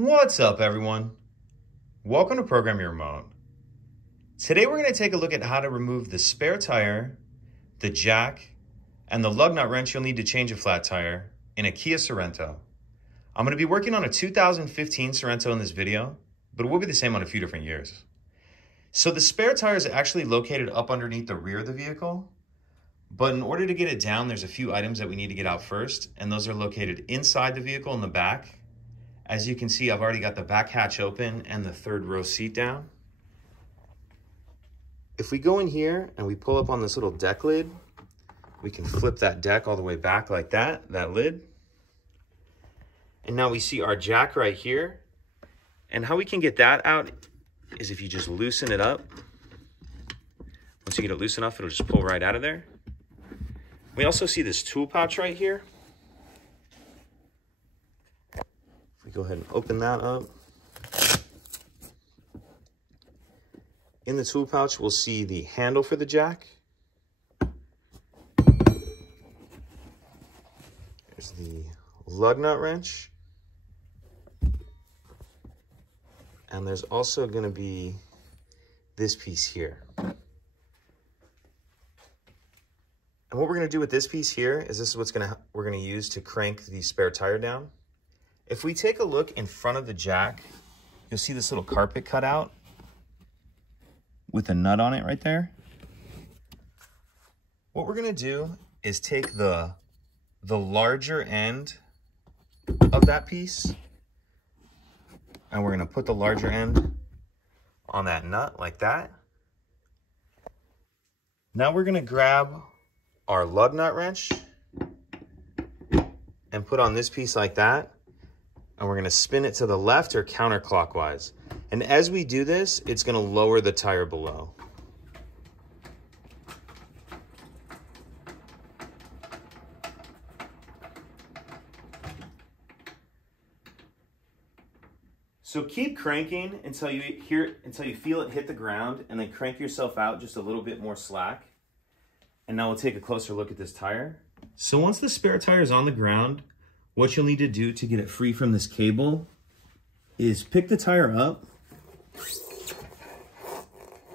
What's up, everyone? Welcome to Program Your Remote. Today we're going to take a look at how to remove the spare tire, the jack, and the lug nut wrench you'll need to change a flat tire in a Kia Sorento. I'm going to be working on a 2015 Sorento in this video, but it will be the same on a few different years. So the spare tire is actually located up underneath the rear of the vehicle, but in order to get it down, there's a few items that we need to get out first, and those are located inside the vehicle in the back. As you can see, I've already got the back hatch open and the third row seat down. If we go in here and we pull up on this little deck lid, we can flip that deck all the way back like that lid. And now we see our jack right here. And how we can get that out is if you just loosen it up. Once you get it loose enough, it'll just pull right out of there. We also see this tool pouch right here. Go ahead and open that up. In the tool pouch, we'll see the handle for the jack. There's the lug nut wrench. And there's also going to be this piece here. And what we're going to do with this piece here is this is what's we're going to use to crank the spare tire down. If we take a look in front of the jack, you'll see this little carpet cut out with a nut on it right there. What we're gonna do is take the larger end of that piece, and we're gonna put the larger end on that nut like that. Now we're gonna grab our lug nut wrench and put on this piece like that. And we're gonna spin it to the left or counterclockwise. And as we do this, it's gonna lower the tire below. So keep cranking until you feel it hit the ground, and then crank yourself out just a little bit more slack. And now we'll take a closer look at this tire. So once the spare tire is on the ground, what you'll need to do to get it free from this cable is pick the tire up,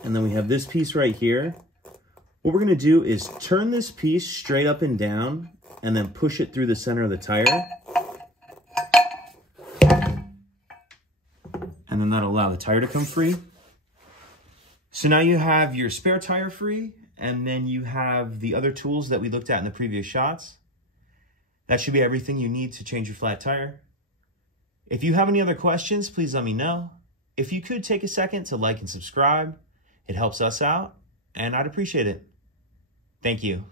and then we have this piece right here. What we're gonna do is turn this piece straight up and down and then push it through the center of the tire. And then that'll allow the tire to come free. So now you have your spare tire free, and then you have the other tools that we looked at in the previous shots. That should be everything you need to change your flat tire. If you have any other questions, please let me know. If you could take a second to like and subscribe, it helps us out, and I'd appreciate it. Thank you.